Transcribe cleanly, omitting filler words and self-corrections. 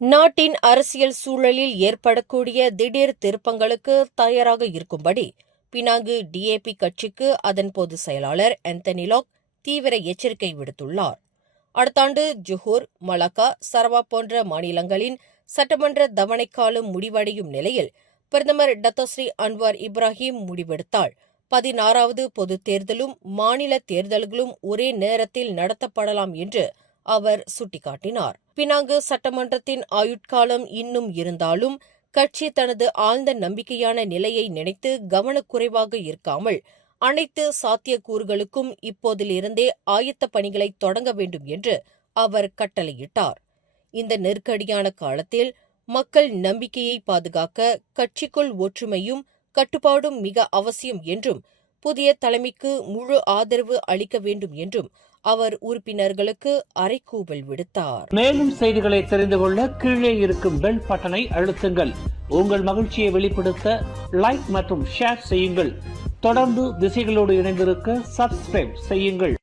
நாட்டின் அரசியல் சூழலில் ஏற்படக்கூடிய திடீர் திருப்பங்களுக்கு தயாராக இருக்கும்படி பினாங்கு டிஏபி கட்சிக்கு அதன் பொதுச் செயலாளர் ஆந்தனி லாக் தீவிர எச்சரிக்கை விடுத்துள்ளார். அடுத்த ஆண்டு ஜொஹூர், மலாக்கா, சரவாக் போன்ற மாநிலங்களின் சட்டமன்ற தவணைக்காலம் முடிவடையும் நிலையில் பிரதமர் டத்தோஸ்ரீ அன்வார் இப்ராஹிம் முடிவெடுத்தால் 16வது பொதுத் தேர்தலும் மாநில தேர்தல்களும் ஒரே நேரத்தில் நடத்தப்படலாம் என்று அவர் சுட்டிக்காட்டினார். பினாங்கு சட்டமன்றத்தின் ஆயுட்காலம் இன்னும் இருந்தாலும் கட்சி தனது ஆழ்ந்த நம்பிக்கையான நிலையை நினைத்து கவனக்குறைவாக இருக்காமல் அனைத்து சாத்தியக்கூறுகளுக்கும் இப்போதிலிருந்தே ஆயத்த பணிகளை தொடங்க வேண்டும் என்று அவர் கட்டளையிட்டார். இந்த நெருக்கடியான காலத்தில் மக்கள் நம்பிக்கையை பாதுகாக்க கட்சிக்குள் ஒற்றுமையும் கட்டுப்பாடும் மிக அவசியம் என்றும் புதிய தலைமைக்கு முழு ஆதரவு அளிக்க வேண்டும் என்றும் அவர் உறுப்பினர்களுக்கு அறைகூவல் விடுத்தார். மேலும் செய்திகளை தெரிந்து கொள்ள கீழே இருக்கும் பெல் பட்டனை அழுத்துங்கள். உங்கள் மகிழ்ச்சியை வெளிப்படுத்த லைக் மற்றும் ஷேர் செய்யுங்கள். தொடர்ந்து திசைகளோடு இணைந்திருக்க சப்ஸ்கிரைப் செய்யுங்கள்.